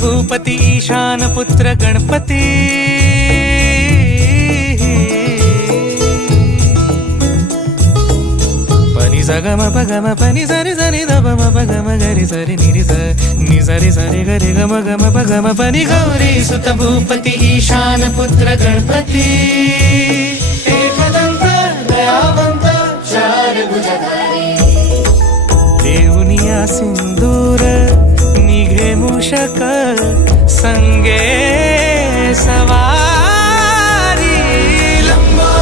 भूपती ईशान पुत्र गणपती पनी सगम पगम पनी सरी सरी दब म पगम गरी सरी निरी स नि सरी सरी गरी गम गम पगम पनी गौरी सुत भूपती ईशान पुत्र गणपती एकदंत दयावंत चार भुजधारी देवनिया सिंदूर निघे मूषक संगे सवा